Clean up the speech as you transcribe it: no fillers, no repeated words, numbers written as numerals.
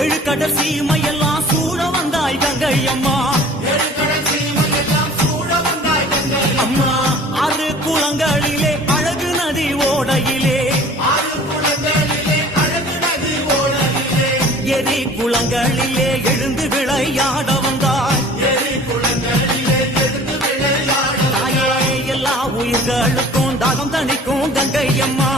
ஏழு கடல் சீமையெல்லாம் சூழ வந்தாய் கங்கை அம்மா. அம்மா ஆறு குளங்களிலே அழகு நதி ஓடையிலே எரி குளங்களிலே எழுந்து விளையாட வந்தாய். தாயே எல்லா உயிர்களுக்கும் தாகம் தணிக்கும் கங்கை அம்மா.